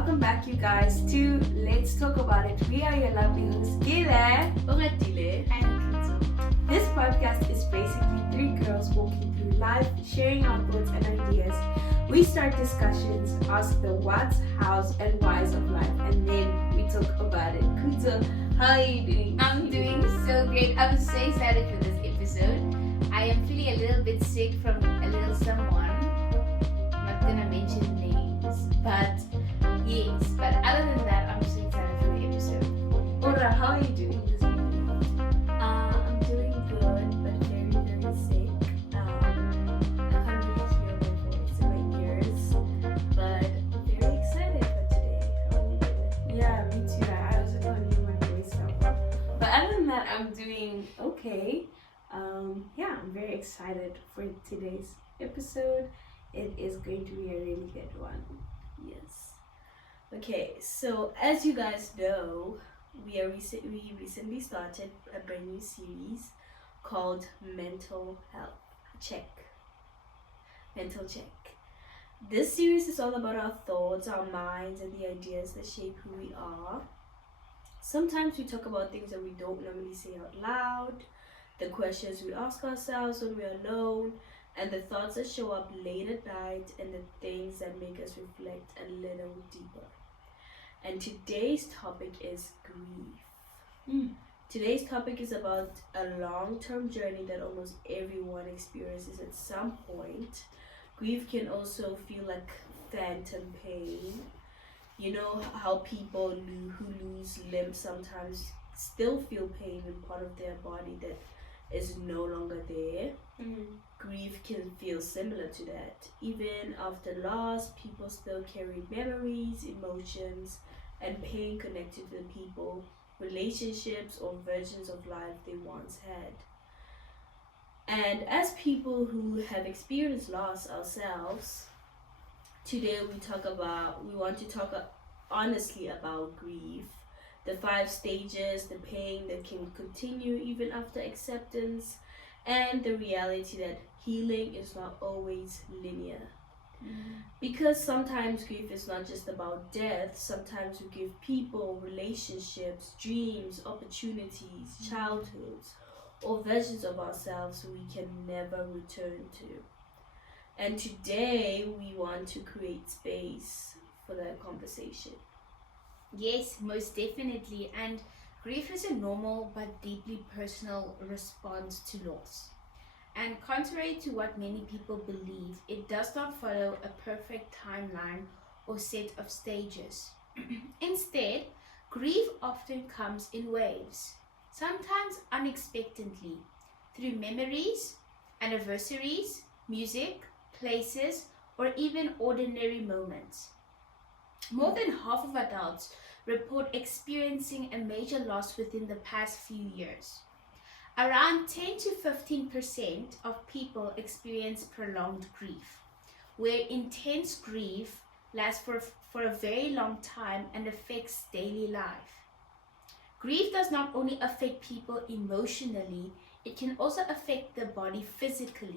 welcome back, you guys, to Let's Talk About It. We are your lovely hosts, Gile, Oratile, and Kuto. This podcast is basically three girls walking through life, sharing our thoughts and ideas. We start discussions, ask the what's, how's, and why's of life, and then we talk about it. Kuto, how are you doing? I'm doing so great. I'm so excited for this episode. I am feeling a little bit sick from a little someone. I'm not gonna mention names, but yes. But other than that, I'm so excited for the episode. Ora, how are you doing this evening? I'm doing good, but very, very sick. I can't really hear my voice in my ears, but I'm very excited for today. How are you doing? Yeah, me too. I also can't hear my voice so well. But other than that, I'm doing okay. I'm very excited for today's episode. It is going to be a really good one. Yes. Okay, so as you guys know, we recently started a brand new series called Mental Health Check. Mental Check. This series is all about our thoughts, our minds, and the ideas that shape who we are. Sometimes we talk about things that we don't normally say out loud, the questions we ask ourselves when we're alone, and the thoughts that show up late at night, and the things that make us reflect a little deeper. And today's topic is grief. Today's topic is about a long-term journey that almost everyone experiences at some point. Grief can also feel like phantom pain. You know how people who lose limbs sometimes still feel pain in part of their body that is no longer there. Grief can feel similar to that. Even after loss, people still carry memories, emotions, and pain connected to the people, relationships, or versions of life they once had. And as people who have experienced loss ourselves, today we want to talk honestly about grief, the 5 stages, the pain that can continue even after acceptance, and the reality that healing is not always linear. Because sometimes grief is not just about death, sometimes we give people, relationships, dreams, opportunities, childhoods, or versions of ourselves we can never return to. And today we want to create space for that conversation. Yes, most definitely. And grief is a normal but deeply personal response to loss. And contrary to what many people believe, it does not follow a perfect timeline or set of stages. Instead, grief often comes in waves, sometimes unexpectedly, through memories, anniversaries, music, places, or even ordinary moments. More than half of adults report experiencing a major loss within the past few years. Around 10 to 15% of people experience prolonged grief, where intense grief lasts for a very long time and affects daily life. Grief does not only affect people emotionally, it can also affect the body physically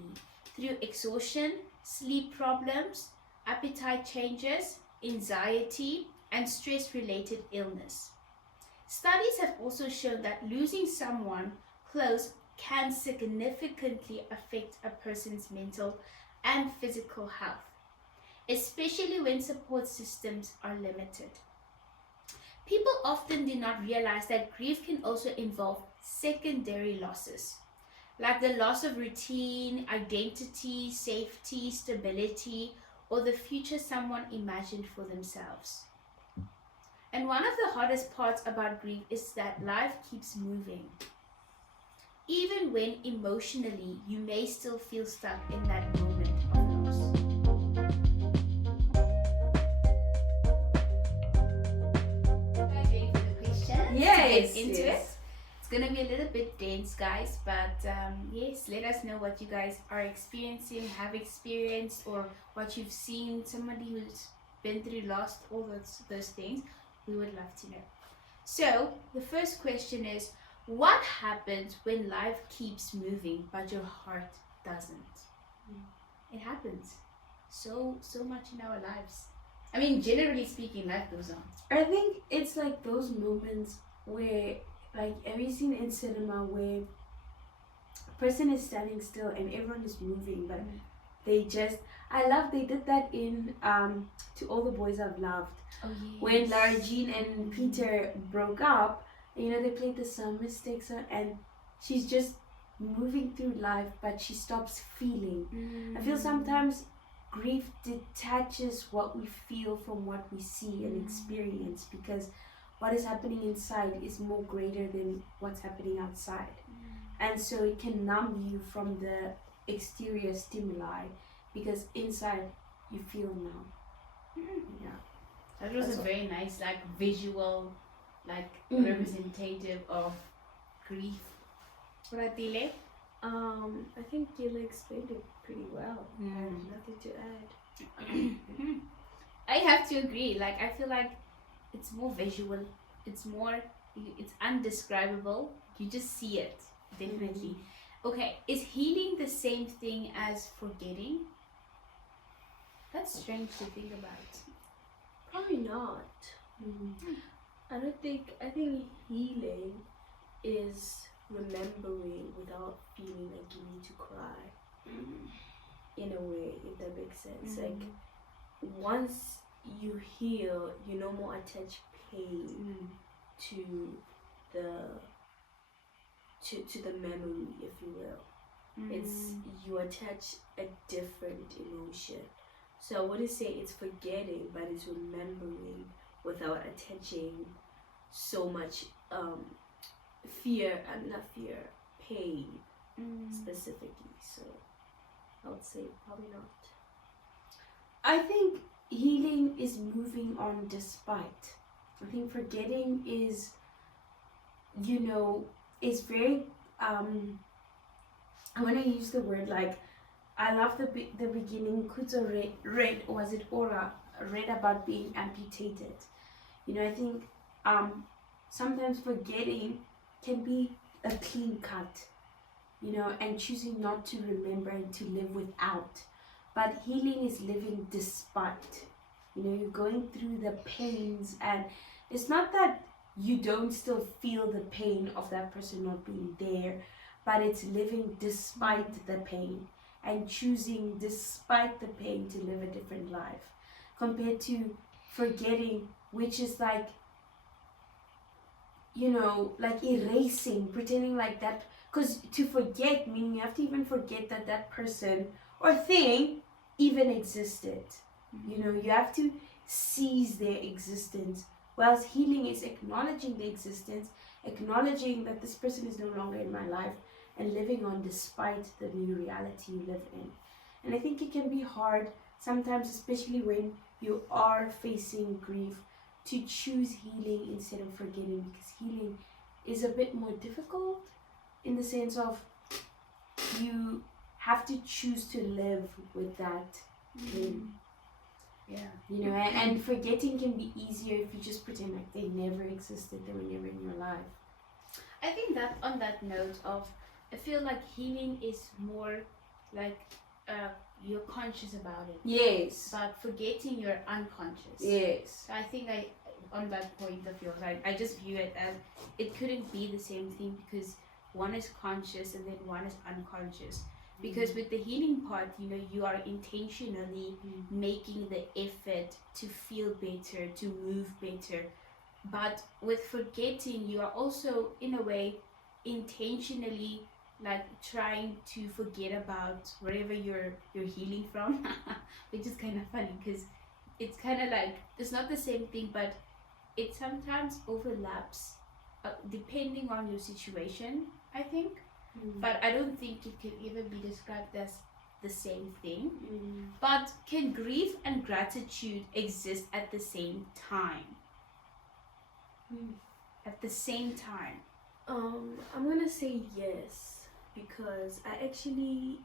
through exhaustion, sleep problems, appetite changes, anxiety, and stress-related illness. Studies have also shown that losing someone close can significantly affect a person's mental and physical health, especially when support systems are limited. People often do not realize that grief can also involve secondary losses, like the loss of routine, identity, safety, stability, or the future someone imagined for themselves. And one of the hardest parts about grief is that life keeps moving. Even when emotionally you may still feel stuck in that moment of loss. Guys, ready for the questions? Yes, To get into yes. it. It's gonna be a little bit dense, guys, but yes, let us know what you guys are experiencing, have experienced, or what you've seen. Somebody who's been through loss, all those things. We would love to know. So the first question is, what happens when life keeps moving but your heart doesn't? It happens so much in our lives. I mean, generally speaking, life goes on. I think it's like those moments where, like, have you seen in cinema where a person is standing still and everyone is moving, but they just. I love they did that in To All the Boys I've Loved. Oh yes. When Lara Jean and Peter broke up, you know, they played the Some Mistakes and she's just moving through life, but she stops feeling. I feel sometimes grief detaches what we feel from what we see and experience, because what is happening inside is more greater than what's happening outside. And so it can numb you from the exterior stimuli, because inside you feel numb. Yeah. That was That's a all. very nice, like, visual, like, Mhm. representative of grief. Ratile? I think you explained it pretty well. I have nothing to add. I have to agree. Like, I feel like it's more visual. It's more, it's undescribable. You just see it, definitely. Okay, is healing the same thing as forgetting? That's strange to think about. Probably not. I think healing is remembering without feeling like you need to cry, in a way, if that makes sense. Like, once you heal, you no more attach pain to the memory, if you will. It's you attach a different emotion. So I wouldn't say it's forgetting, but it's remembering without attaching so much pain specifically. So I would say probably not. I think healing is moving on despite. I think forgetting is, you know, is very I want to use the word like, I love the beginning. Kuzo read was it Ora read about being amputated. You know, I think sometimes forgetting can be a clean cut, you know, and choosing not to remember and to live without. But healing is living despite. You know, you're going through the pains, and it's not that you don't still feel the pain of that person not being there, but it's living despite the pain and choosing despite the pain to live a different life, compared to forgetting, which is like, you know, like erasing, pretending like that. Because to forget meaning you have to even forget that that person or thing even existed. You know, you have to seize their existence. Whilst healing is acknowledging the existence, acknowledging that this person is no longer in my life, and living on despite the new reality you live in. And I think it can be hard sometimes, especially when you are facing grief, to choose healing instead of forgetting, because healing is a bit more difficult in the sense of you have to choose to live with that pain. Yeah. You know, and forgetting can be easier if you just pretend like they never existed, they were never in your life. I think that on that note of, I feel like healing is more like you're conscious about it. Yes. But forgetting, you're unconscious. Yes. So I think on that point of yours, I just view it as it couldn't be the same thing, because one is conscious and then one is unconscious. Because with the healing part, you know, you are intentionally making the effort to feel better, to move better. But with forgetting, you are also, in a way, intentionally like trying to forget about wherever you're healing from, which is kind of funny because it's kind of like, it's not the same thing, but it sometimes overlaps depending on your situation, I think. But I don't think it can ever be described as the same thing. But can grief and gratitude exist at the same time? At the same time? I'm gonna say yes, because I actually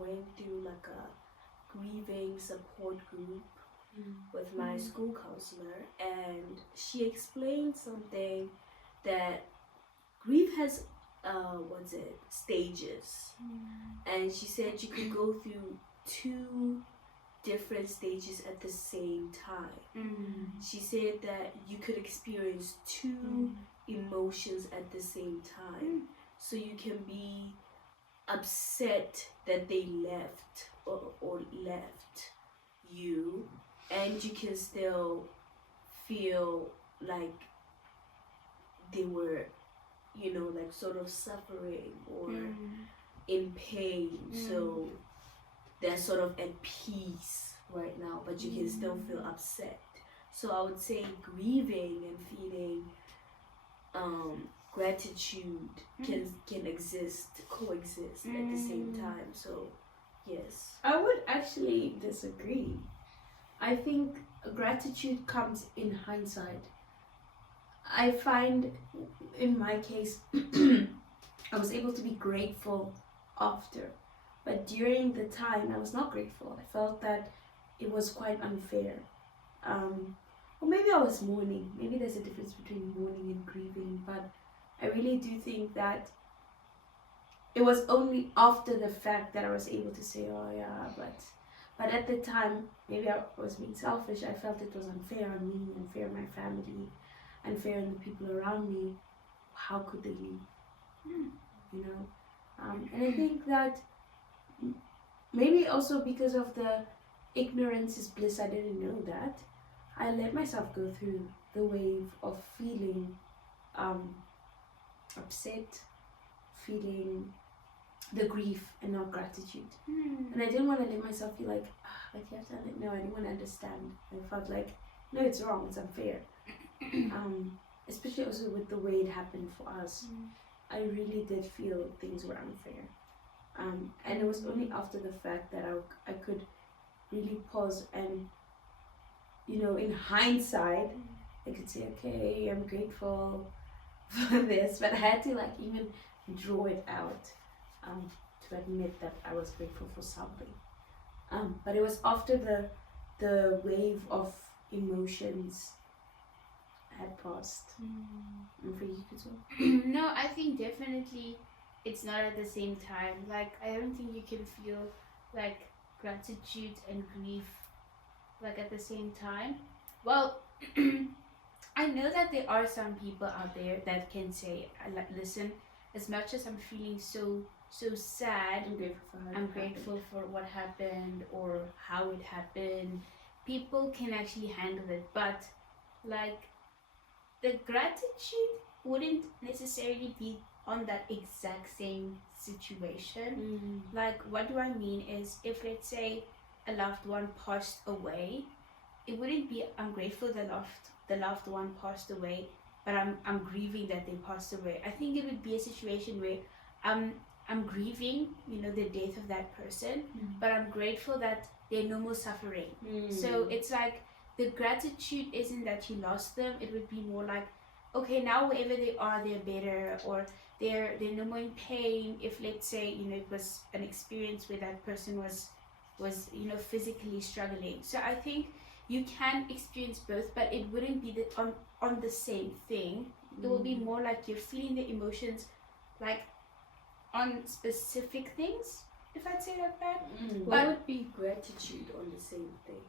went through like a grieving support group with my school counselor, and she explained something that grief has stages, and she said you could go through different stages at the same time. Mm. She said that you could experience two emotions at the same time. So you can be upset that they left or left you, and you can still feel like they were, you know, like sort of suffering or in pain. So they're sort of at peace right now, but you can still feel upset. So I would say grieving and feeling gratitude can coexist at the same time. So yes. I would actually disagree. I think gratitude comes in hindsight. I find in my case, I was able to be grateful after, but during the time I was not grateful. I felt that it was quite unfair. Or maybe I was mourning. Maybe there's a difference between mourning and grieving, but I really do think that it was only after the fact that I was able to say, oh yeah, but at the time, maybe I was being selfish. I felt it was unfair on me, unfair on my family, unfair on the people around me. How could they leave? You know? And I think that maybe also because of the ignorance is bliss, I didn't know that. I let myself go through the wave of feeling upset, feeling the grief and not gratitude. And I didn't want to let myself feel like you have to no, I didn't want to understand. I felt like, no, it's wrong, it's unfair. Especially also with the way it happened for us. I really did feel things were unfair. And it was only after the fact that I could really pause and, you know, in hindsight, I could say, okay, I'm grateful for this, but I had to like even draw it out to admit that I was grateful for something. But it was after the wave of emotions had passed. And for you as well? No, I think definitely it's not at the same time. Like, I don't think you can feel like gratitude and grief like at the same time. Well, I know that there are some people out there that can say, listen, as much as I'm feeling so sad, I'm grateful for what happened or how it happened. People can actually handle it, but like the gratitude wouldn't necessarily be on that exact same situation. Like, what do I mean is, if let's say a loved one passed away, it wouldn't be I'm grateful the loved one passed away, but I'm grieving that they passed away. I think it would be a situation where I'm grieving, you know, the death of that person, but I'm grateful that they're no more suffering. So it's like the gratitude isn't that you lost them. It would be more like, okay, now wherever they are, they're better, or they're no more in pain. If let's say, you know, it was an experience where that person was you know, physically struggling. So I think you can experience both, but it wouldn't be on the same thing. It will be more like you're feeling the emotions like on specific things, if I'd say like that. What would be gratitude on the same thing?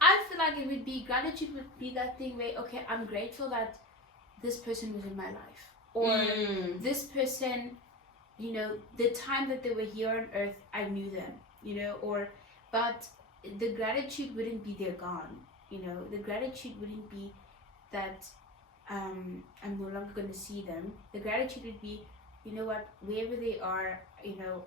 I feel like it would be, gratitude would be that thing where, okay, I'm grateful that this person was in my life, or this person, you know, the time that they were here on earth, I knew them, you know, but the gratitude wouldn't be they're gone, you know. The gratitude wouldn't be that I'm no longer going to see them. The gratitude would be, you know what, wherever they are, you know,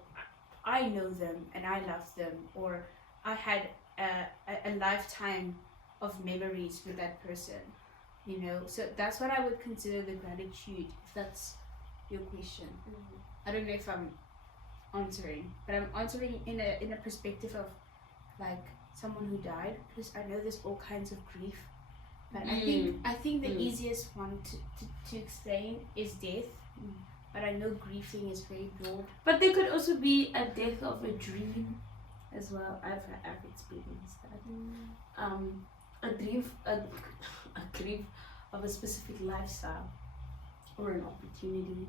I know them and I love them, or I had a lifetime of memories with that person, you know. So that's what I would consider the gratitude, if that's your question. I don't know if I'm answering, but I'm answering in a perspective of like someone who died, because I know there's all kinds of grief, but I think the easiest one to explain is death. But I know grieving is very broad. But there could also be a death of a dream as well. I've experienced that. A grief of a specific lifestyle or an opportunity.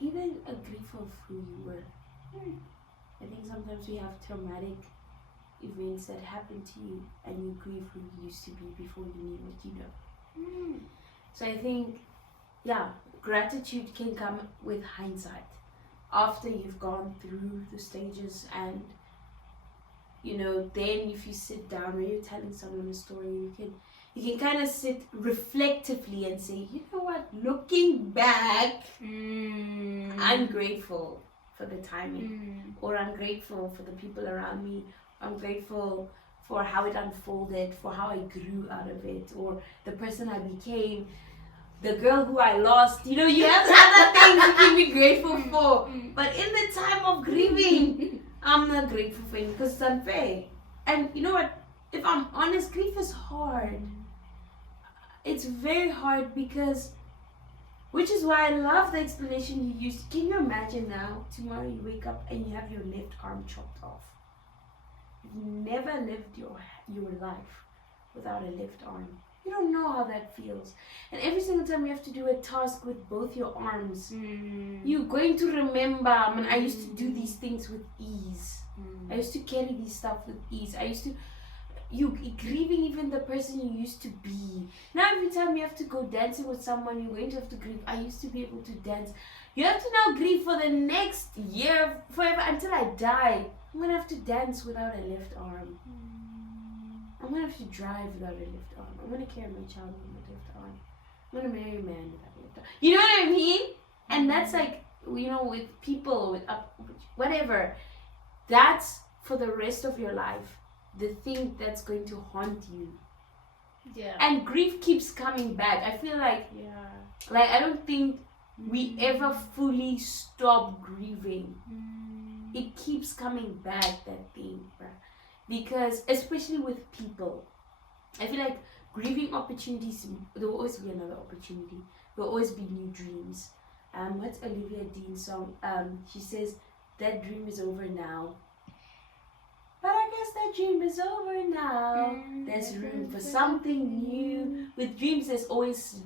Even a grief of who you were. I think sometimes we have traumatic events that happened to you, and you grieve who you used to be before you knew what you know. So I think, yeah, gratitude can come with hindsight after you've gone through the stages, and then if you sit down when you're telling someone a story, you can kind of sit reflectively and say, you know what, looking back, I'm grateful for the timing, or I'm grateful for the people around me, I'm grateful for how it unfolded, for how I grew out of it, or the person I became, the girl who I lost. You have other things you can be grateful for. But in the time of grieving, I'm not grateful for it because it's unfair. And you know what? If I'm honest, grief is hard. It's very hard which is why I love the explanation you used. Can you imagine now, tomorrow you wake up and you have your left arm chopped off? You never lived your life without a left arm. You don't know how that feels. And every single time you have to do a task with both your arms, you're going to remember, I used to do these things with ease. I used to carry these stuff with ease. You grieving even the person you used to be. Now every time you have to go dancing with someone, you're going to have to grieve. I used to be able to dance. You have to now grieve for the next year, forever, until I die. I'm going to have to dance without a left arm. I'm going to have to drive without a left arm. I'm going to carry my child with my left arm. I'm going to marry a man without a left arm. You know what I mean? And that's like, with people, with whatever. That's for the rest of your life. The thing that's going to haunt you. Yeah. And grief keeps coming back. I feel like, I don't think we ever fully stop grieving. It keeps coming back, that thing, bruh. Because, especially with people, I feel like grieving opportunities, there will always be another opportunity. There will always be new dreams. What's Olivia Dean's song? She says, that dream is over now. But I guess that dream is over now. There's room for something new. With dreams, there's always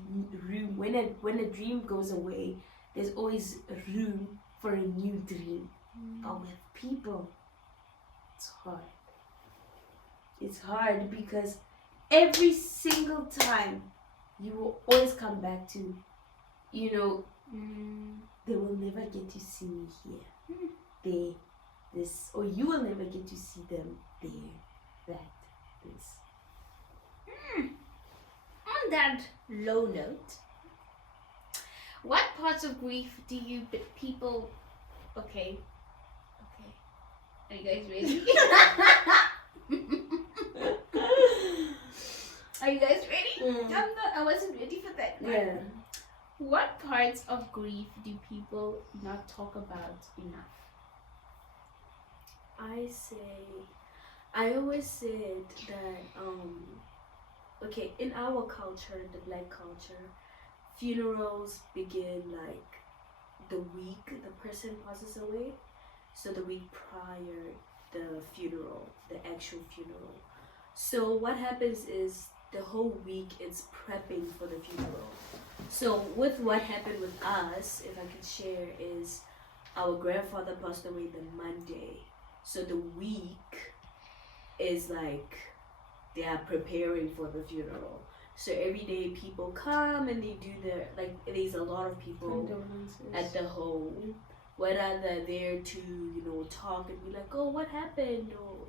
room. When a dream goes away, there's always room for a new dream. But with people, it's hard. It's hard because every single time you will always come back to, they will never get to see me here. Or you will never get to see them there, this. On that low note, what parts of grief do you people... Okay. Are you guys ready? Are you guys ready? I wasn't ready for that. Yeah. What parts of grief do people not talk about enough? I always said that in our culture, the black culture, funerals begin like the week the person passes away. So the week prior the funeral, the actual funeral. So what happens is the whole week it's prepping for the funeral. So with what happened with us, if I could share, is our grandfather passed away the Monday. So the week is like they are preparing for the funeral. So every day people come and they do there's a lot of people at the home, whether they're there to, talk and be like, oh, what happened? Or,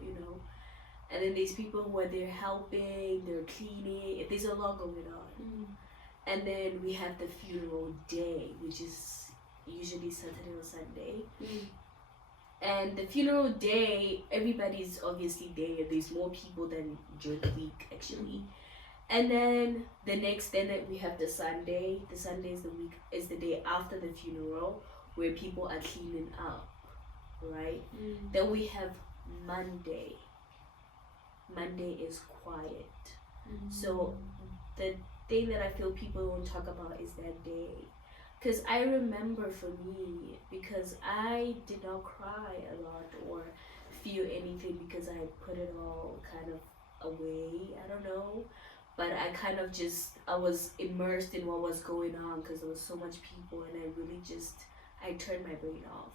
and then there's people who are there helping, they're cleaning, there's a lot going on. And then we have the funeral day, which is usually Saturday or Sunday. And the funeral day, everybody's obviously there. There's more people than during the week, actually. And then the next day that we have the Sunday. The Sunday is the day after the funeral, where people are cleaning up, right? Then we have Monday. Monday is quiet. So the thing that I feel people don't talk about is that day. Because I remember for me, because I did not cry a lot or feel anything because I put it all kind of away. I don't know. But I kind of I was immersed in what was going on because there was so much people, and I turned my brain off.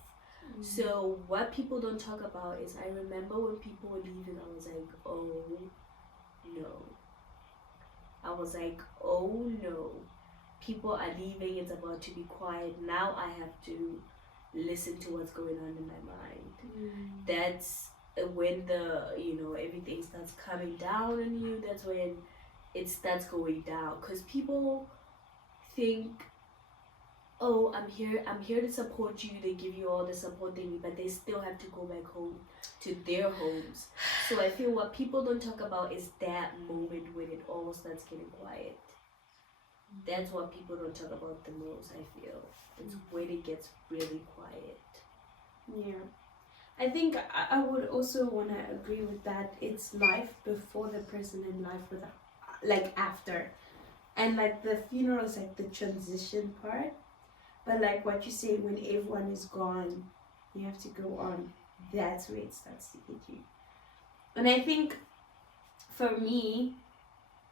So what people don't talk about is, I remember when people were leaving, I was like, oh no. I was like, oh no. People are leaving, it's about to be quiet. Now I have to listen to what's going on in my mind. That's when everything starts coming down on you. That's when it starts going down, because people think, oh, I'm here to support you. They give you all the support they need, but they still have to go back home to their homes. So I feel what people don't talk about is that moment when it all starts getting quiet. That's what people don't talk about the most, I feel. It's when it gets really quiet. Yeah. I think I would also want to agree with that. It's life before the present and life with, like, after. And like the funeral is like the transition part. But like what you say, when everyone is gone, you have to go on. That's where it starts to hit you. And I think for me,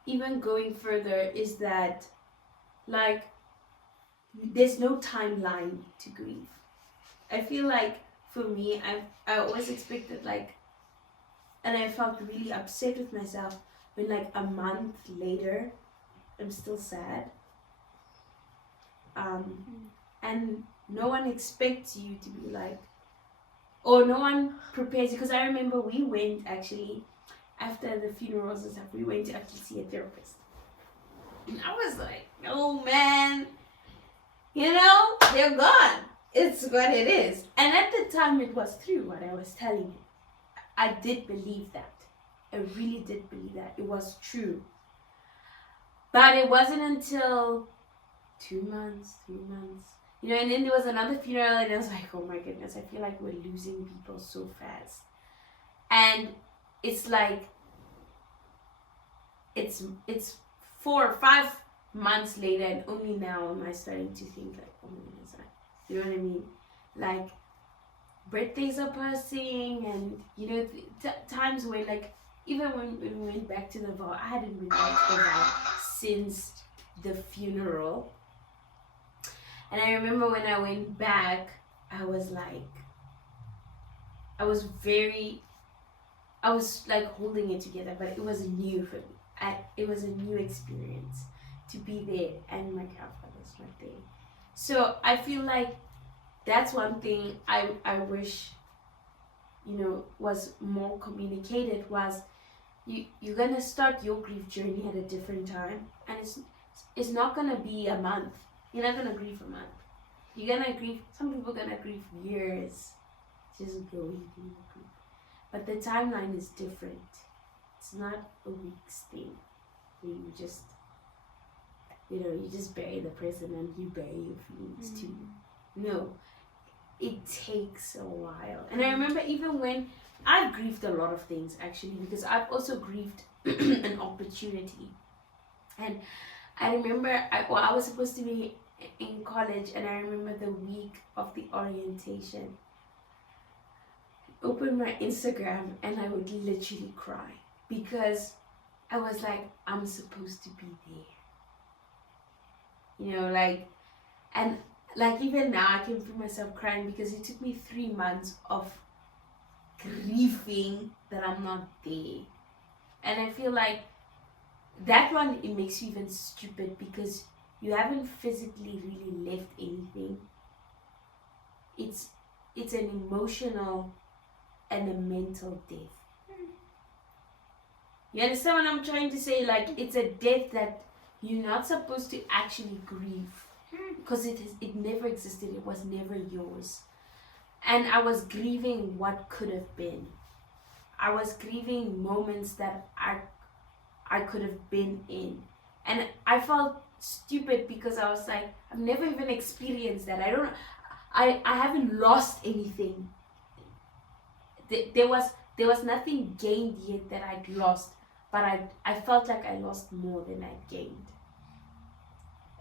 even going further, is that like there's no timeline to grieve. I feel like for me, I always expected like, and I felt really upset with myself when like a month later I'm still sad. And no one expects you to be like, or no one prepares you, because I remember we went actually after the funerals and stuff, we went to actually see a therapist. And I was like, oh man, they're gone. It's what it is. And at the time it was true what I was telling you. I did believe that. I really did believe that. It was true. But it wasn't until 2 months, 3 months. And then there was another funeral and I was like, oh my goodness, I feel like we're losing people so fast. And it's like, it's 4 or 5 months later and only now am I starting to think like, oh my goodness, you know what I mean? Like, birthdays are passing and, times when like, even when we went back to the vault, I hadn't been back to the vault since the funeral. And I remember when I went back, I was like holding it together, but it was new for me. It was a new experience to be there, and my grandfather's not there. So I feel like that's one thing I wish, was more communicated, was you're gonna start your grief journey at a different time, and it's not gonna be a month. You're not gonna grieve a month. You're gonna grieve. Some people are gonna grieve years, just going through the grief. But the timeline is different. It's not a week's thing. You just, you just bury the person and you bury your feelings too. No, it takes a while. And I remember even when I've grieved a lot of things actually, because I've also grieved an opportunity. And I remember I was supposed to be in college, and I remember the week of the orientation, I opened my Instagram and I would literally cry because I was like, I'm supposed to be there. And like even now I can feel myself crying because it took me 3 months of grieving that I'm not there. And I feel like that one, it makes you even stupid because you haven't physically really left anything. It's an emotional and a mental death. You understand what I'm trying to say? Like, it's a death that you're not supposed to actually grieve because it never existed. It was never yours. And I was grieving what could have been. I was grieving moments that I could have been in. And I felt stupid because I was like, I've never even experienced that. I haven't lost anything. There was nothing gained yet that I'd lost, but I felt like I lost more than I gained.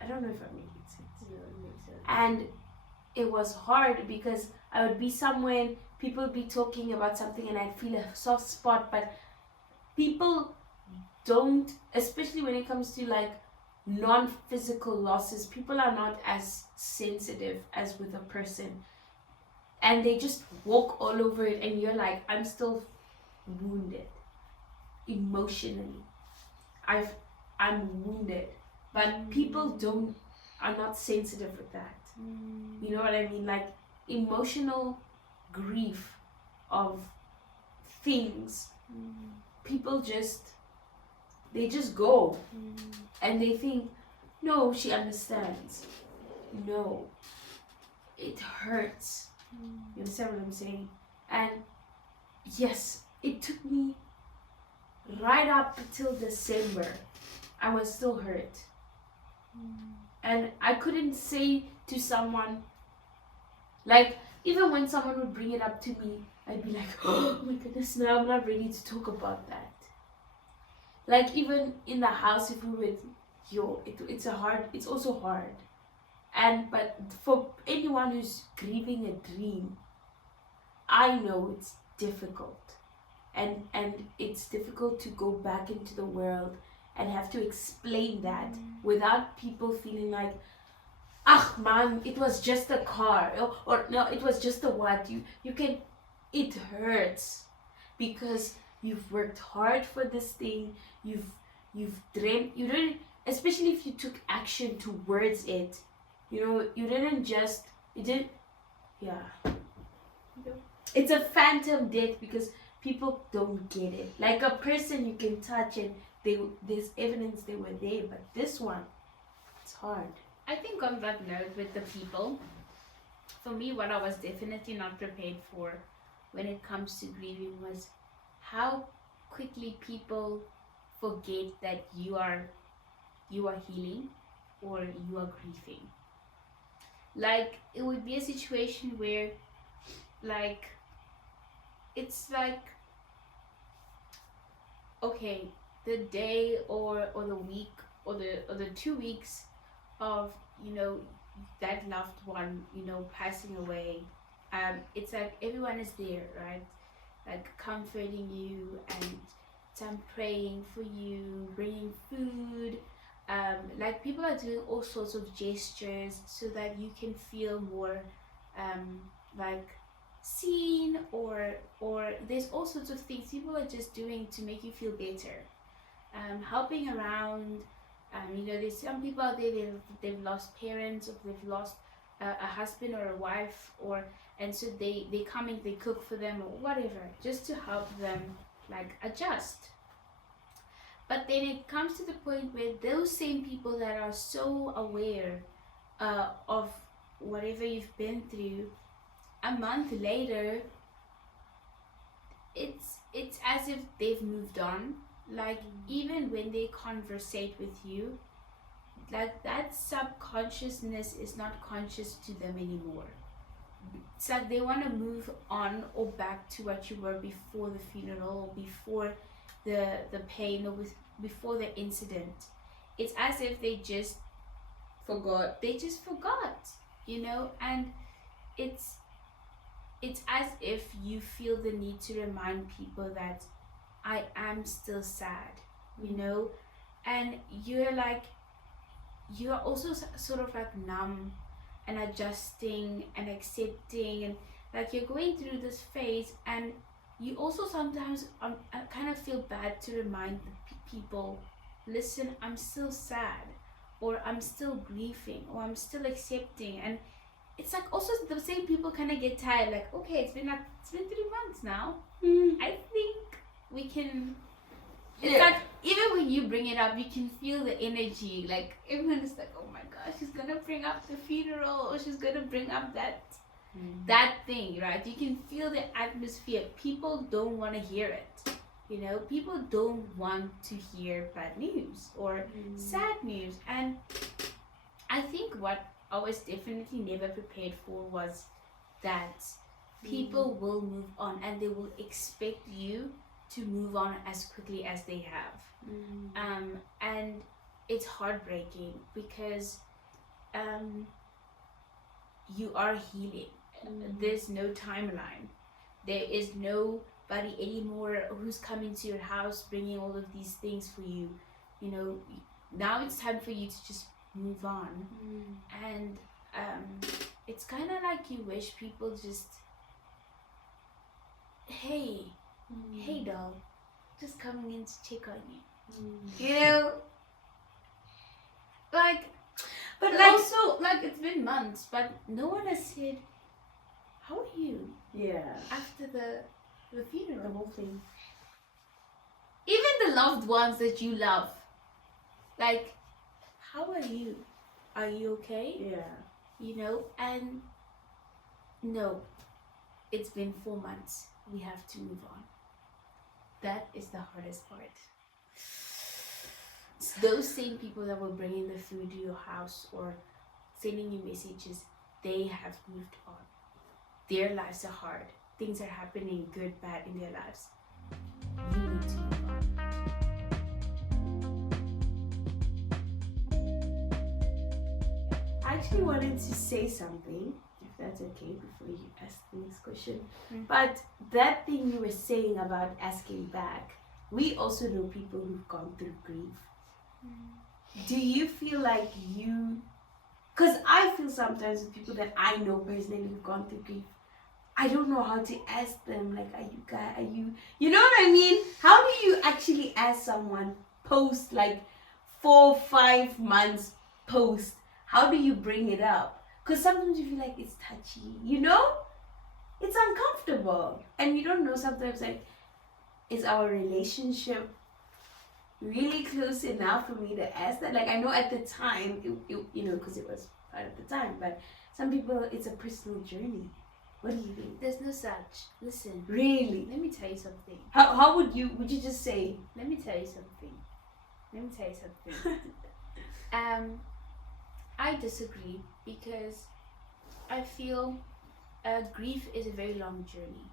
I don't know if I'm making sense. Yeah, it makes sense. And it was hard because I would be somewhere, people would be talking about something and I'd feel a soft spot, but people don't, especially when it comes to like non-physical losses, people are not as sensitive as with a person. and they just walk all over it, and you're like, I'm still wounded emotionally. I'm wounded, but people are not sensitive with that. You know what I mean? Like emotional grief of things, people they just go and they think, no, she understands. No, it hurts. You understand what I'm saying? And yes, it took me right up until December. I was still hurt. And I couldn't say to someone, like, even when someone would bring it up to me, I'd be like, oh my goodness, no, I'm not ready to talk about that. Like, even in the house, if we would, it's also hard. But for anyone who's grieving a dream, I know it's difficult. And it's difficult to go back into the world and have to explain that without people feeling like, ah man, it was just a car, or no, it was just a what. You can, it hurts because you've worked hard for this thing, you've dreamt, you didn't, especially if you took action towards it, you didn't just, it's a phantom death because people don't get it. Like a person you can touch and there's evidence they were there, but this one, it's hard. I think on that note with the people, for me, what I was definitely not prepared for when it comes to grieving was how quickly people forget that you are healing or you are grieving. Like, it would be a situation where, like, it's like, okay, the day or the week or the 2 weeks of that loved one passing away, it's like everyone is there, right? Like comforting you, and some praying for you, bringing food, like people are doing all sorts of gestures so that you can feel more like seen, or there's all sorts of things people are just doing to make you feel better, helping around. There's some people out there, they've lost parents, or they've lost a husband or a wife, and so they come and they cook for them or whatever, just to help them like adjust. But then it comes to the point where those same people that are so aware of whatever you've been through, a month later, it's as if they've moved on. Like, even when they conversate with you, like that subconsciousness is not conscious to them anymore. It's like they want to move on or back to what you were before the funeral, or before the pain, or before the incident. It's as if they just forgot, and it's as if you feel the need to remind people that I am still sad, and you're also sort of like numb and adjusting and accepting, and like you're going through this phase, and you also sometimes kind of feel bad to remind the people, listen, I'm still sad, or I'm still grieving, or I'm still accepting. And it's like also the same people kind of get tired, like, okay, it's been 3 months now. I think we can. It's like, even when you bring it up, you can feel the energy. Like, everyone is like, oh my gosh, she's gonna bring up the funeral, or she's gonna bring up that thing, right? You can feel the atmosphere. People don't want to hear it. People don't want to hear bad news or sad news. And I think what I was definitely never prepared for was that people will move on, and they will expect you to move on as quickly as they have. And it's heartbreaking because you are healing. There's no timeline. There is nobody anymore who's coming to your house bringing all of these things for you. Now it's time for you to just move on. And it's kind of like you wish people just hey, hey doll, just coming in to check on you. You know, like, But like, also, like it's been months, but no one has said, how are you yeah, after the the funeral? whole thing. Even the loved ones that you love, like, how are you? Are you okay? Yeah. You know, and no, it's been 4 months. We have to move on. That is the hardest part. It's those same people that were bringing the food to your house or sending you messages, they have moved on. Their lives are hard. Things are happening, good, bad in their lives. You need to move on. I actually wanted to say something, if that's okay, before you ask the next question. Mm. But that thing you were saying about asking back, we also know people who've gone through grief. Do you feel like you, because I feel sometimes with people that I know personally who've gone through grief, I don't know how to ask them, like, are you, you know what I mean? How do you actually ask someone post, like, 4-5 months post, how do you bring it up? Because sometimes you feel like it's touchy, you know? It's uncomfortable. And you don't know sometimes, like, is our relationship really close enough for me to ask that? Like, I know at the time, you know, because it was part of the time, but some people, it's a personal journey. What do you think? There's no such. Listen, Really? let me tell you something. How would you just say? Let me tell you something. I disagree because I feel grief is a very long journey.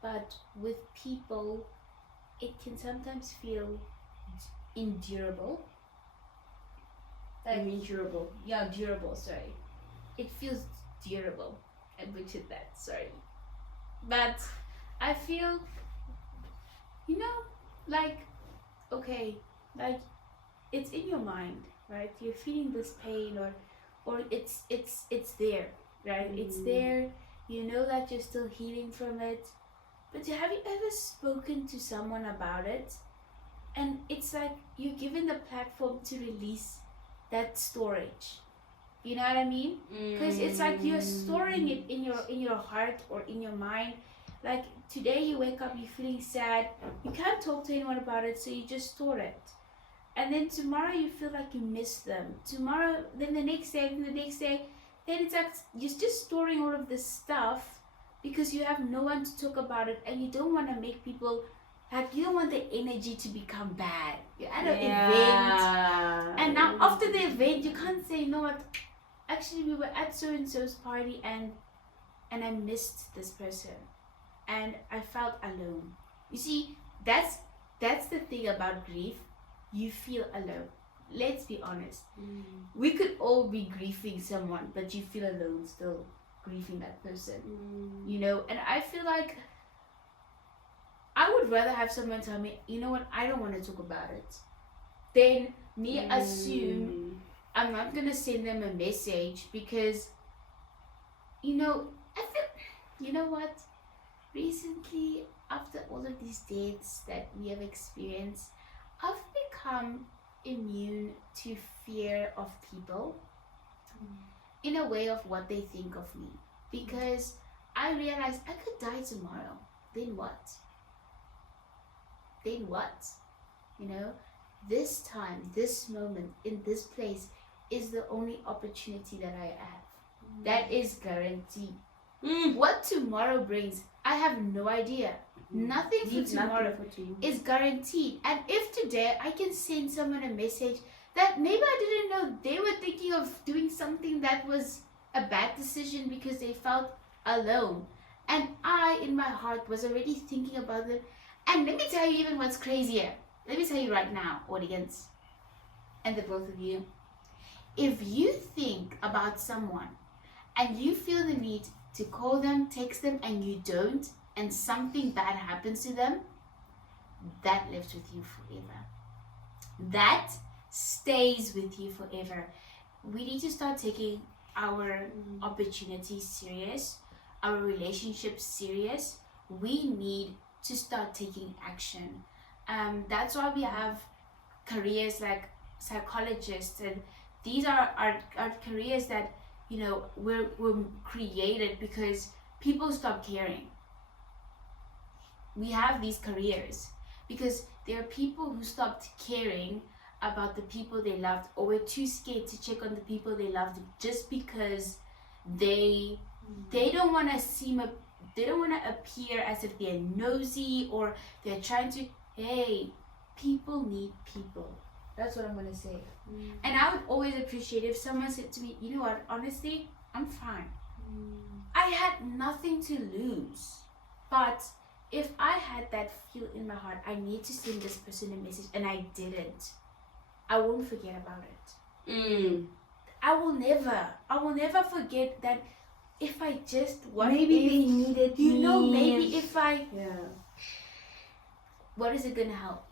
But with people, it can sometimes feel endurable. I mean durable. Yeah, durable, sorry. It feels durable. I butchered that, sorry. But I feel, you know, like, okay, like it's in your mind, right? You're feeling this pain or it's there, right? It's there. You know that you're still healing from it. But have you ever spoken to someone about it? And it's like you're given the platform to release that storage. You know what I mean? Because it's like you're storing it in your heart or in your mind. Like today you wake up, you're feeling sad. You can't talk to anyone about it, so you just store it. And then tomorrow you feel like you miss them. Tomorrow, then the next day, then it's like you're just storing all of this stuff because you have no one to talk about it, and you don't want to make people like, you don't want the energy to become bad. You're at an event, and now after the event you can't say, you know what, actually we were at so and so's party and I missed this person and I felt alone. You see, that's the thing about grief. You feel alone. Let's be honest. We could all be grieving someone, but you feel alone still grieving that person. You know, and I feel like I would rather have someone tell me, you know what, I don't want to talk about it, than me assume I'm not gonna send them a message because, you know, I feel, you know what, recently after all of these dates that we have experienced, I've become immune to fear of people in a way of what they think of me, because I realize I could die tomorrow. Then what? You know, this time, this moment, in this place is the only opportunity that I have. That is guaranteed. What tomorrow brings, I have no idea. Nothing for tomorrow is guaranteed. And if today I can send someone a message that maybe I didn't know they were thinking of doing something that was a bad decision because they felt alone, and I in my heart was already thinking about them. And let me tell you even what's crazier. Let me tell you right now, audience, and the both of you. If you think about someone and you feel the need to call them, text them, and you don't, and something bad happens to them, that lives with you forever. That stays with you forever. We need to start taking our opportunities serious, our relationships serious. we need to start taking action. That's why we have careers like psychologists, and these are careers that, you know, were created because people stopped caring. We have these careers because there are people who stopped caring about the people they loved, or were too scared to check on the people they loved, just because they don't want to they don't want to appear as if they're nosy, or they're trying to. Hey, people need people. That's what I'm gonna say. And I would always appreciate if someone said to me, you know what, honestly, I'm fine. I had nothing to lose. But if I had that feel in my heart, I need to send this person a message, and I didn't, I won't forget about it. I will never forget that. If I just maybe they needed you me. know, maybe if I, Yeah. what is it gonna help?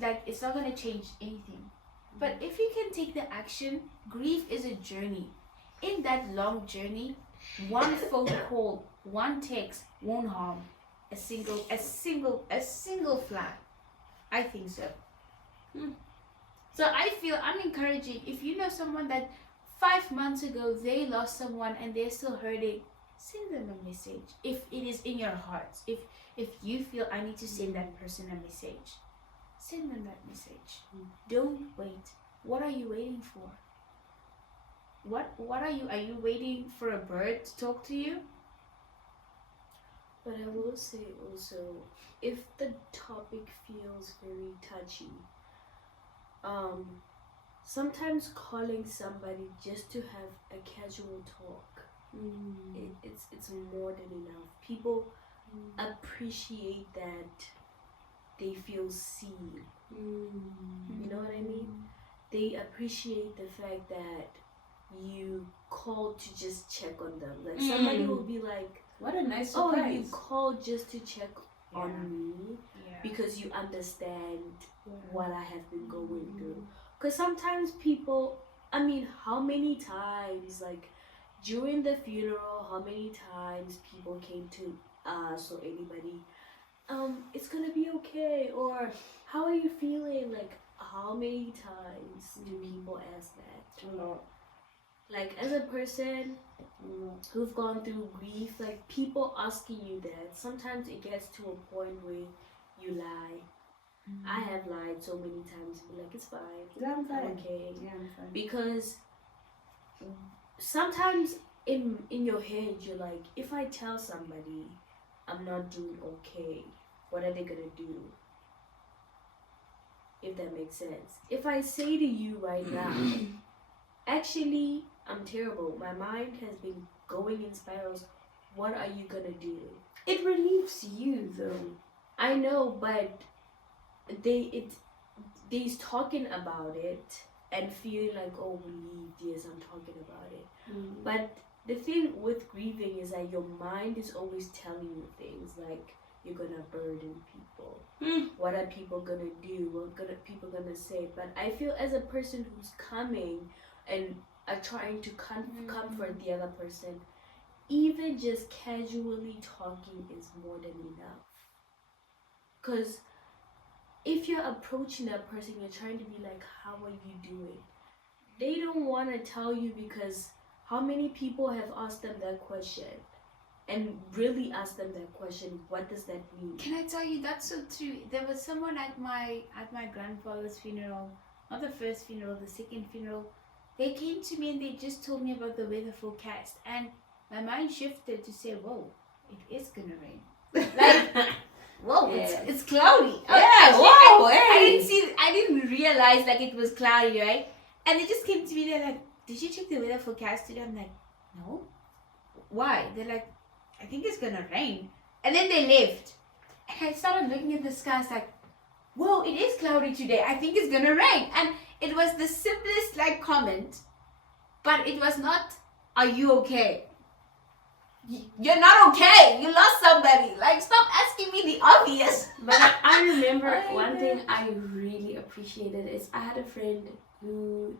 Like, it's not gonna change anything. But if you can take the action, grief is a journey. In that long journey, one phone call, one text won't harm a single fly. I think so. So I feel I'm encouraging. If you know someone that 5 months ago they lost someone and they're still hurting, send them a message. If it is in your heart, if you feel I need to send that person a message, send them that message. Don't wait. What are you waiting for? What are you waiting for a bird to talk to you? But I will say also, if the topic feels very touchy, sometimes calling somebody just to have a casual talk, it's more than enough. People appreciate that they feel seen. You know what I mean? They appreciate the fact that you called to just check on them. Like somebody will be like, What a nice "Oh, surprise." you called just to check on me Yeah. because you understand what I have been going through." Because sometimes people, I mean, how many times, like during the funeral, how many times people came to us or anybody, it's gonna be okay, or how are you feeling? Like, how many times do people ask that? A lot. Like, as a person who've gone through grief, like people asking you that, sometimes it gets to a point where you lie. I have lied so many times, but like, it's fine. Yeah, I'm fine. Okay. Yeah, I'm fine. Because sometimes in your head you're like, if I tell somebody I'm not doing okay, what are they gonna do? If that makes sense. If I say to you right now, actually I'm terrible, my mind has been going in spirals, what are you gonna do? It relieves you though. I know, but they's talking about it and feeling like, oh, relieved, yes, I'm talking about it. But the thing with grieving is that your mind is always telling you things like, you're gonna burden people. What are people gonna do? What people gonna say? But I feel as a person who's coming and are trying to comfort the other person, even just casually talking is more than enough. Because if you're approaching that person, you're trying to be like, how are you doing? They don't want to tell you, because how many people have asked them that question and really asked them that question, what does that mean? Can I tell you, that's so true. There was someone at my grandfather's funeral, not the first funeral, the second funeral. They came to me and they just told me about the weather forecast, and my mind shifted to say, whoa, it is gonna rain. Like, whoa, it's cloudy. Yeah, Whoa, wow, I didn't realize like it was cloudy, right? And they just came to me, they're like, did you check the weather forecast today? I'm like, no. Why? They're like, I think it's gonna rain. And then they left. And I started looking at the sky, I was like, whoa, it is cloudy today. I think it's gonna rain. And it was the simplest like comment, but it was not, are you okay? You're not okay. You lost somebody. Like, stop asking me the obvious. But I remember one thing I really appreciated is I had a friend who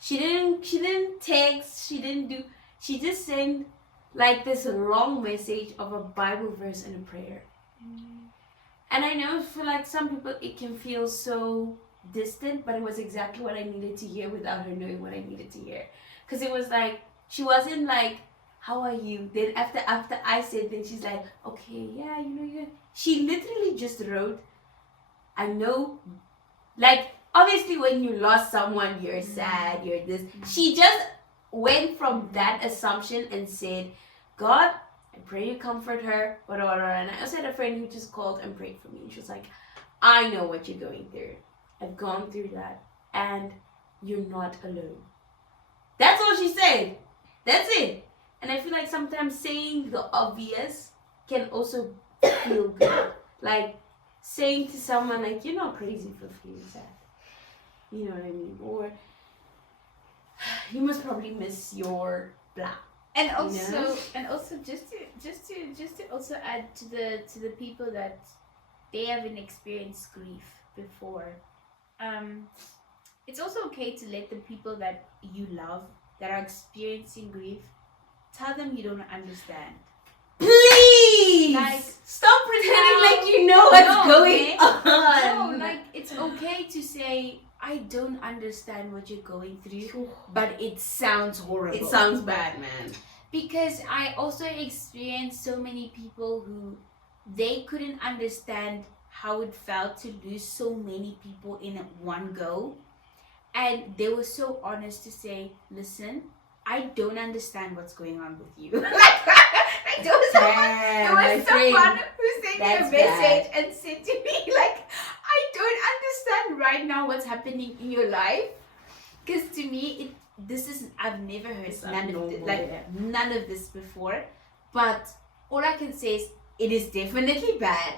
she didn't text, she just sent like this long message of a Bible verse and a prayer. And I know for like some people it can feel so distant, but it was exactly what I needed to hear without her knowing what I needed to hear. Because it was like, she wasn't like, how are you? Then after I said, then she's like, okay, yeah, you know, you. She literally just wrote, I know, like, obviously when you lost someone, you're sad, you're this. She just went from that assumption and said, God, I pray you comfort her, whatever. And I also had a friend who just called and prayed for me. And she was like, I know what you're going through. I've gone through that. And you're not alone. That's all she said. That's it. And I feel like sometimes saying the obvious can also feel good. Like saying to someone like, you're not crazy for feeling sad. You know what I mean? Or you must probably miss your blah. And also, You know? just to also add to the people that they haven't experienced grief before. It's also okay to let the people that you love that are experiencing grief tell them you don't understand. Please! Like, stop pretending like you know what's going on. No, like it's okay to say I don't understand what you're going through, but it sounds horrible. It sounds bad, man. Because I also experienced so many people who they couldn't understand how it felt to lose so many people in one go, and they were so honest to say, listen, I don't understand what's going on with you. Like there was someone who sent me a message and said to me, like, I don't understand right now what's happening in your life. Because to me, I've never heard none of this before. But all I can say is, it is definitely bad.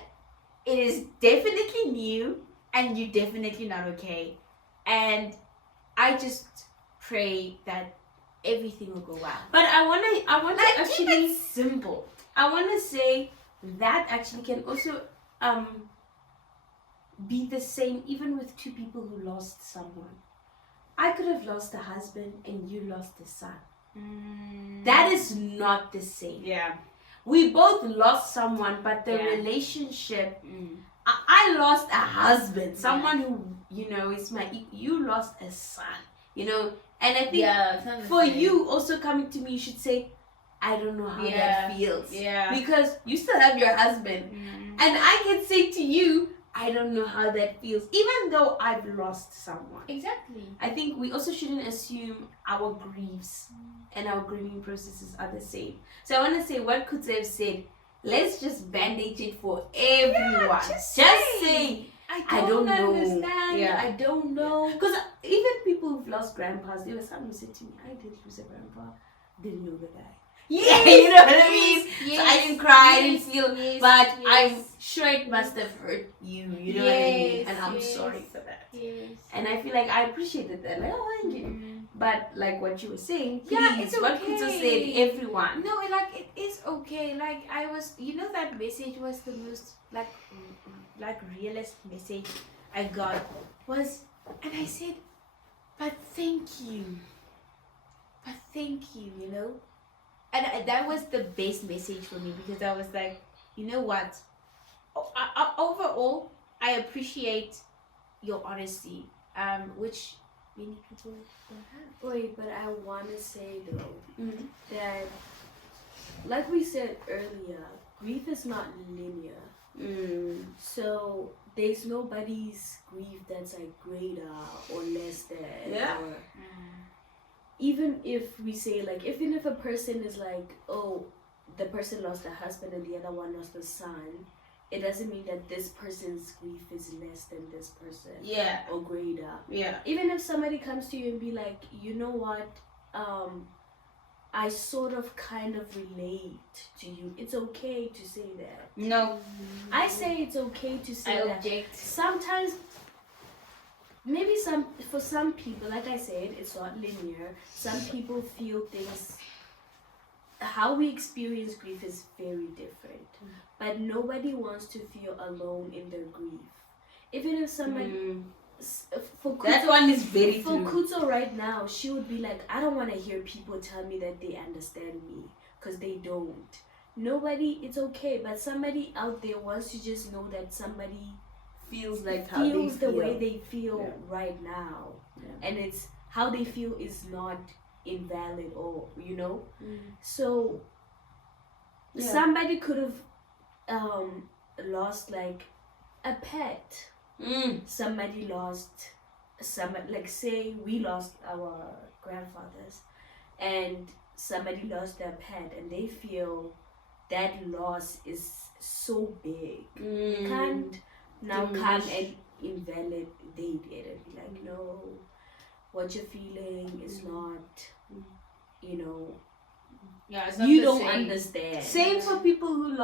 It is definitely new, and you're definitely not okay. And I just pray that everything will go well. But I want to actually keep it simple. I want to say that actually can also be the same even with two people who lost someone. I could have lost a husband and you lost a son. That is not the same. Yeah. We both lost someone, but the relationship. I lost a husband, someone who, you know, is you lost a son, you know. And I think for you also coming to me, you should say, I don't know how that feels. Yeah. Because you still have your husband. And I can say to you, I don't know how that feels, even though I've lost someone. Exactly. I think we also shouldn't assume our griefs and our grieving processes are the same. So I want to say what Kutse have said, let's just bandage it for everyone. Yeah, just say, I don't know. Understand. Yeah. I don't know. Because even people who've lost grandpas, there was someone who said to me, I did lose a grandpa, didn't know the guy. Yeah, you know what I mean? Yes, so I didn't cry, I didn't feel, yes, but yes. I'm sure it must have hurt you know what I mean? And I'm yes. sorry for that. Yes. And I feel like I appreciated that. Like, oh, thank you. But like what you were saying, please, Yeah, it's what okay. Kuto said, everyone. No, like it is okay. Like I was, you know, that message was the most like realist message I got was, and I said, but thank you, you know. And that was the best message for me, because I was like, you know what? Overall, I appreciate your honesty, which many people don't have. Wait, but I want to say though that, like we said earlier, grief is not linear. So there's nobody's grief that's like greater or less than. Yeah. Or, even if we say like, even if a person is like, oh, the person lost a husband and the other one lost a son, it doesn't mean that this person's grief is less than this person. Yeah. Or greater. Yeah. Even if somebody comes to you and be like, you know what, I sort of kind of relate to you, it's okay to say that. No. I say it's okay to say I that. object. Sometimes, maybe for some people, like I said, it's not linear. Some people feel things, how we experience grief is very different. But nobody wants to feel alone in their grief. Even if somebody, for Kuto, that one is very for true. Kuto right now, she would be like, I don't want to hear people tell me that they understand me. because they don't. Nobody, it's okay, but somebody out there wants to just know that somebody Feels like how feels they the feel. way they feel Yeah. right now. Yeah. And it's how they feel is not invalid, or Mm. so Yeah. somebody could have lost like a pet. Mm. Somebody lost like say we lost our grandfathers, and somebody lost their pet, and they feel that loss is so big. You can't now come and invalidate it and be like, no, what you're feeling is not, Yeah, it's not you the don't same. understand. Same for people who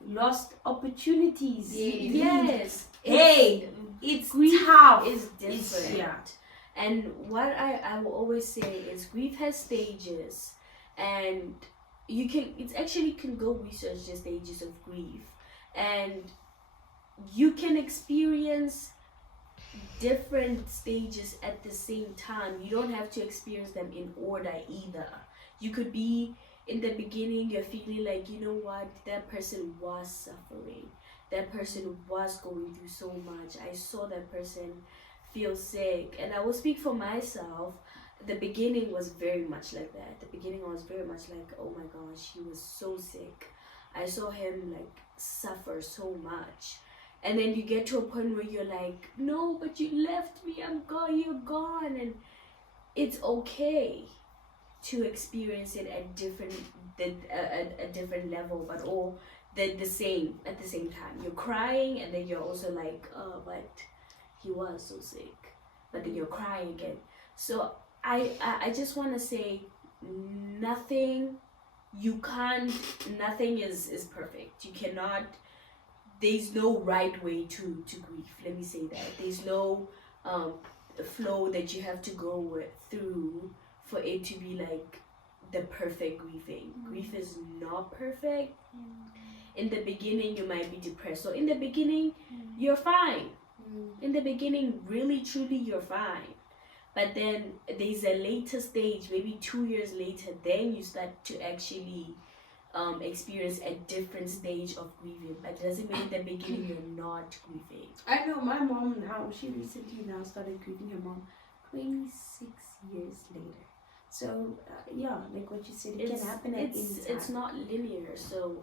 lost opportunities. Yes. Hey, it's grief tough. is different. Yeah. And what I will always say is grief has stages, and it's actually can go research the stages of grief, and you can experience different stages at the same time. You don't have to experience them in order either. You could be in the beginning, you're feeling like, you know what, that person was suffering, that person was going through so much, I saw that person feel sick. And I will speak for myself, the beginning was very much like that. The beginning I was very much like, oh my gosh, he was so sick, I saw him like suffer so much. And then you get to a point where you're like, no, but you left me, I'm gone, you're gone. And it's okay to experience it at different level, but all the same at the same time. You're crying, and then you're also like, oh, but he was so sick. But then you're crying again. So I just want to say, nothing is perfect. You cannot, there's no right way to grieve. Let me say that. There's no flow that you have to go through for it to be like the perfect grieving. Grief is not perfect. In the beginning, you might be depressed. So in the beginning, you're fine. In the beginning, really, truly, you're fine. But then there's a later stage, maybe 2 years later, then you start to actually experience a different stage of grieving. But it doesn't mean in the beginning you're not grieving. I know my mom now, she recently now started grieving her mom 26 years later. So, yeah, like what you said, it can happen at any time. It's not linear, so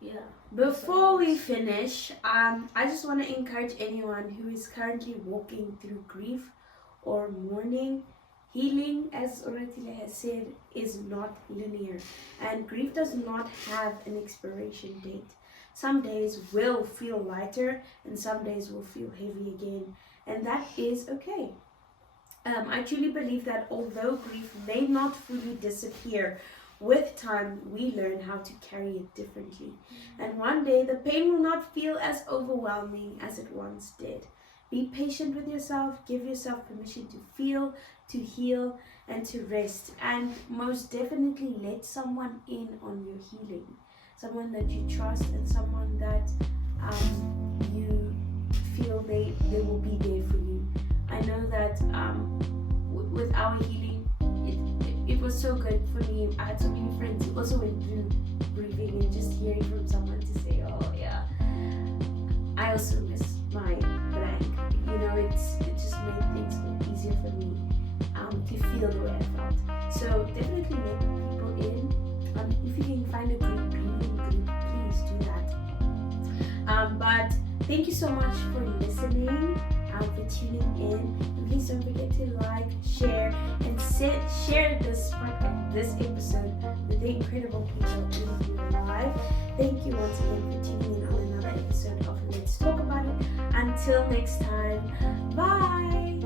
yeah. Before we finish, I just want to encourage anyone who is currently walking through grief or mourning. Healing, as Oratile has said, is not linear, and grief does not have an expiration date. Some days will feel lighter, and some days will feel heavy again, and that is okay. I truly believe that although grief may not fully disappear, with time we learn how to carry it differently. And one day the pain will not feel as overwhelming as it once did. Be patient with yourself, give yourself permission to feel, to heal, and to rest. And most definitely let someone in on your healing. Someone that you trust, and someone that you feel they will be there for you. I know that with our healing, it was so good for me. I had so many friends who also went through grieving, and just hearing from someone to say, oh yeah, I also miss my blank. You know, it just made things easier for me to feel the way I felt. So definitely let people in. If you can find a group, grieving group, please do that. But thank you so much for listening, for tuning in. And please don't forget to like, share, and share this episode with the incredible people in your life. Thank you once again for tuning in on another episode of Let's Talk About It. Until next time, bye.